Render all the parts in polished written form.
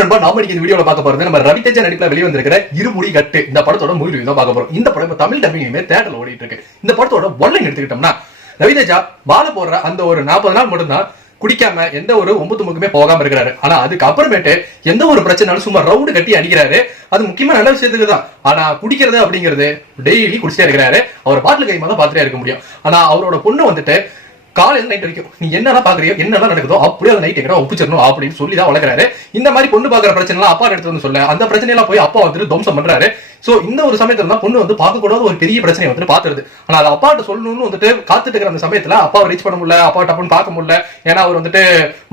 நண்பா, நாம இந்த வீடியோல பார்க்க போறது நம்ம ரவிதேஜா நடிப்புல வெளிய வந்திருக்கிற இருமுடி கட்டு இந்த படத்தோட மூவி ரிவ்யூ தான் பார்க்க போறோம். இந்த படம் இப்ப தமிழ் டப்பிங்லயே தியேட்டர்ல ஓடிட்டு இருக்கு. இந்த படத்தோட ஒன்லைன் எடுத்துக்கிட்டோம்னா, ரவிதேஜா வாழ போற அந்த ஒரு 40 நாள் மட்டும் தான் குடிக்காம எந்த ஒரு ஒம்புத்துமுக்குமே போகாம இருக்கிறாரு. ஆனா அதுக்கு அப்புறமேட்டு எந்த ஒரு பிரச்சனைனாலும் சும்மா ரவுண்டு கட்டி அடிக்கிறாரு. அது முக்கியமா நல்ல விஷயத்துக்கு தான். ஆனா குடிக்கிறது அப்படிங்கிறது டெய்லி குடிச்சிட்டே இருக்கிறாரு. அவர் பாட்டில் கைமா தான் பாத்துட்டே இருக்க முடியும். ஆனா அவரோட பொண்ணு வந்துட்டு காலையில் நைட் வரைக்கும் நீ என்னெல்லாம் பாக்குறியோ என்னெல்லாம் நடக்குதோ அப்படியே அந்த நைட் எங்கடா ஒப்பிச்சிடணும் அப்படின்னு சொல்லி தான் வளர்க்குறாரு. இந்த மாதிரி பொண்ணு பாக்குற பிரச்சனை எல்லாம் அப்பா எடுத்து வந்து சொல்ல அந்த பிரச்சனையெல்லாம் போய் அப்பா வந்துட்டு துவம்சம் பண்றாரு. சோ இந்த ஒரு சமயத்துல தான் பொண்ணு வந்து பார்க்கக்கூடாத ஒரு பெரிய பிரச்சனையை வந்துட்டு பாத்துருது. ஆனா அது அப்பாட்ட சொல்லணும்னு வந்துட்டு காத்துட்டு இருக்கிற அந்த சமயத்துல அப்பாவை ரீச் பண்ண முடியல, அப்பா டப்புன்னு பார்க்க முடியல. ஏன்னா அவர் வந்துட்டு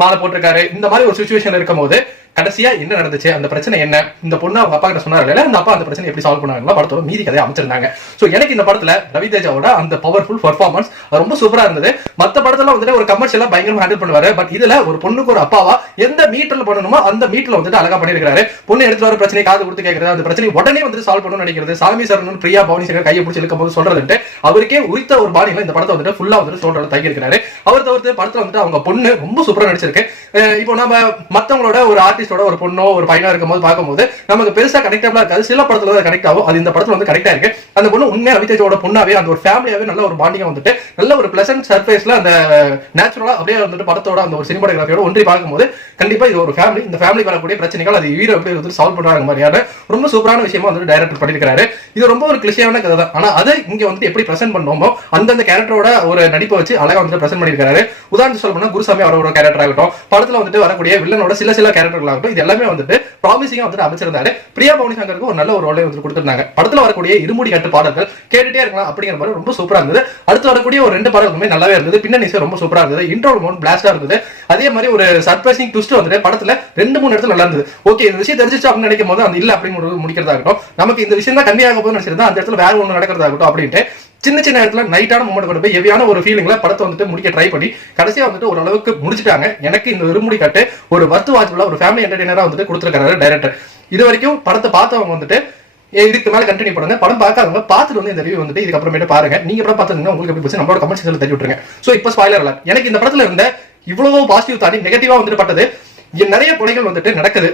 மாலை போட்டிருக்காரு. இந்த மாதிரி ஒரு சுச்சுவேஷன் இருக்கும் போது கடைசியா என்ன நடந்துச்சு, அந்த பிரச்சனை என்ன, இந்த பொண்ணு அவங்க அப்பா கிட்ட சொன்னாரு, அந்த அப்பா அந்த பிரச்சனை எப்படி சால்வ் பண்ணாங்களா படத்தோட மீதி கதையை அமைச்சிருந்தாங்க. சோ எனக்கு இந்த படத்துல ரவிதேஜாவோட அந்த பவர்ஃபுல் பெர்ஃபார்மன்ஸ் ரொம்ப சூப்பரா இருந்தது. மத்த படத்துல வந்துட்டு ஒரு கமர்ஷியலா பயங்கரமா ஹேண்டில் பண்ணுவாரு. பட் இதுல ஒரு பொண்ணுக்கு ஒரு அப்பாவா எந்த மீட்டர்ல பண்ணணுமோ அந்த மீட்டர்ல வந்துட்டு அழகா பண்ணிருக்காரு. பொண்ணு எடுத்து வர பிரச்சனை காது கொடுத்து கேட்கறது, அந்த பிரச்சனை உடனே வந்துட்டு சால்வ் பண்ணணும்னு நினைக்கிறது, சாமி சரணன் பிரியா பவனி சங்கர் கையை பிடிச்சி இழுக்கும் போது சொல்றதுட்டு அவருக்கே உரித்த ஒரு பாணியில இந்த படத்தை வந்துட்டு ஃபுல்லா வந்துட்டு சொல்றது தங்கி இருக்கிறாரு. அவர் தவிர்த்து படத்துல வந்துட்டு அவங்க பொண்ணு ரொம்ப சூப்பரா நடிச்சிருக்கு. இப்போ நம்ம மத்தவங்களோட ஒரு ஆர்டிஸ்டோட ஒரு பொண்ணோ ஒரு பையனா இருக்கும்போது பார்க்கும்போது நமக்கு பெருசா கனெக்டபிளா இருக்காது. சில படத்துல தான் கனெக்ட் ஆகும். அது இந்த படத்துல வந்து கனெக்டா இருக்கு. அந்த பொண்ணு உண்மையா ரவிதேஜாவோட பொண்ணாவே அந்த ஒரு ஃபேமிலியாவே நல்ல ஒரு பாண்டிங்கா வந்துட்டு நல்ல ஒரு பிளசன்ட் சர்ஃபேஸ்ல அந்த நேச்சுரலா அப்படியே வந்துட்டு படத்தோட அந்த ஒரு சினிமாட்டோகிராஃபியோட ஒன்றி பார்க்கும்போது கண்டிப்பா இது ஒரு ஃபேமிலி, இந்த ஃபேமிலி வரக்கூடிய பிரச்சனைகள் அது ஹீரோ எப்படி வந்து சால்வ் பண்றாங்க மாதிரியான ரொம்ப சூப்பரான விஷயமா வந்து டைரக்டர் பண்ணிருக்காரு. இது ரொம்ப ஒரு கிளிஷேவான கதை தான். ஆனா அதை இங்க வந்துட்டு எப்படி பிரசன்ட் பண்ணோமோ அந்தந்த கேரக்டரோட ஒரு நடிப்பை வச்சு அழகா வந்து பிரசன்ட் பண்ணிருக்காரு. உதாரணத்துக்கு சொல்ல போனா குருசாமி அவரோட கேரக்டர் ஆகட்டும், படத்துல வந்துட்டு வரக்கூடிய வில்லனோட சில கேரக்டர்கள் ஆகட்டும், இது எல்லாமே வந்துட்டு ப்ராமிசிங்கா வந்துட்டு அமைச்சிருந்தாரு. பிரியா பவனி சங்கருக்கு ஒரு நல்ல ஒரு ரோலை வந்து கொடுத்திருந்தாங்க. படத்துல வரக்கூடிய இருமுடி கட்டு பாடல்கள் கேட்டுட்டே இருக்கலாம் அப்படிங்கிற மாதிரி ரொம்ப சூப்பரா இருந்தது. அடுத்து வரக்கூடிய ஒரு 2 பாடல்களுமே நல்லாவே இருந்தது. பின்னணி ரொம்ப சூப்பரா இருந்தது. இன்ட்ரோ மோட் பிளாஸ்டா இருந்தது. அதே மாதிரி ஒரு சர்ப்ரைசிங் ட்விஸ்ட் வந்துட்டு படத்துல 2-3 இடத்துல நல்லா இருந்தது. ஓகே, இந்த விஷயம் தெரிஞ்சிச்சு அப்படின்னு நினைக்கும் போது அது இல்ல அப்படின்னு முடிக்கிறதாகட்டும், நமக்கு இந்த விஷயம் தான் கன்னியாக போகுதுன்னு நினைச்சிருந்தா அந்த இடத்துல வேற ஒன்று நடக்கிறதாகட்டும் அப்படின்ட்டு சின்ன இடத்துல நைட்டான மூமெண்ட் கொண்டு போய் ஹெவியான ஒரு ஃபீலிங்ல படத்தை வந்துட்டு முடிக்க ட்ரை பண்ணி கடைசியா வந்துட்டு ஓரளவுக்கு முடிச்சிட்டாங்க. எனக்கு இந்த இருமுடி கட்டு ஒரு வர்த்து வாட்ச்ல ஒரு ஃபேமிலி என்டர்டெய்னரா வந்துட்டு கொடுத்துருக்காரு டைரக்டர். இது வரைக்கும் படத்தை பார்த்தவங்க வந்துட்டு இதுக்கு மேல கண்டினியூ பண்ணுங்க. படம் பார்க்காதவங்க பார்த்துட்டு வந்து இந்த ரிவ்யூ வந்துட்டு இதுக்கு அப்புறமேட்டு பாருங்க. நீங்க படம் பார்த்துங்க, உங்களுக்கு எப்படி போச்சு நம்மளோட கமெண்ட் செக்ஷன்ல தட்டி விட்டுருங்க. சோ இப்போ ஸ்பாயிலர் அலர்ட். எனக்கு இந்த படத்துல இருந்த இவ்வளவு பாசிட்டிவ் தாண்டி நெகட்டிவா வந்துட்டு பட்டது நிறைய கொலைகள் வந்துட்டு நடக்குது.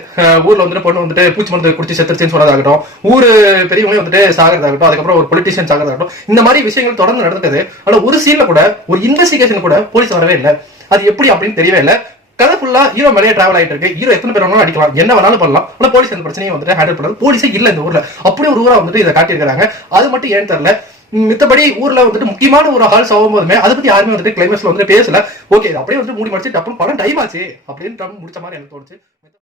ஊர்ல வந்துட்டு பொண்ணு வந்துட்டு பூச்சி மருந்து குடிச்சு செத்துருச்சுன்னு சொன்னதாகட்டும், ஊரு பெரியவங்களே வந்துட்டு சாகிறதாகட்டும், அதுக்கப்புறம் ஒரு பொலிட்டிஷியன் சாகிறதாகட்டும், இந்த மாதிரி விஷயங்கள் தொடர்ந்து நடக்குது. ஆனா ஒரு சீன்ல கூட ஒரு இன்வெஸ்டிகேஷன் கூட போலீஸ் வரவே இல்லை. அது எப்படி அப்படின்னு தெரியவே இல்லை. கதை ஃபுல்லா ஹீரோ மேலேயே டிராவல் ஆயிட்டு இருக்கு. ஹீரோ எத்தனை பேர் வேணாலும் அடிக்கலாம், என்ன வேணாலும் பண்ணலாம். ஆனா போலீஸ் அந்த பிரச்சனையை வந்துட்டு ஹேண்டில் பண்ணது போலீஸே இல்ல இந்த ஊர்ல. அப்படி ஒரு ஊரா வந்துட்டு இதை காட்டியிருக்காங்க. அது மட்டும் ஏன் தெரியல. மித்தபடி ஊர்ல வந்துட்டு முக்கியமான ஒரு ஹால் ஆகும் போதுமே அதை பத்தி யாருமே வந்துட்டு கிளைமேக்ஸ்ல வந்துட்டு பேசல. ஓகே, அப்படியே வந்துட்டு மூடி முடிச்சு டப்புன்னு படம் டைம் ஆச்சு அப்படின்னு முடிச்ச மாதிரி எனக்கு தோணுச்சு.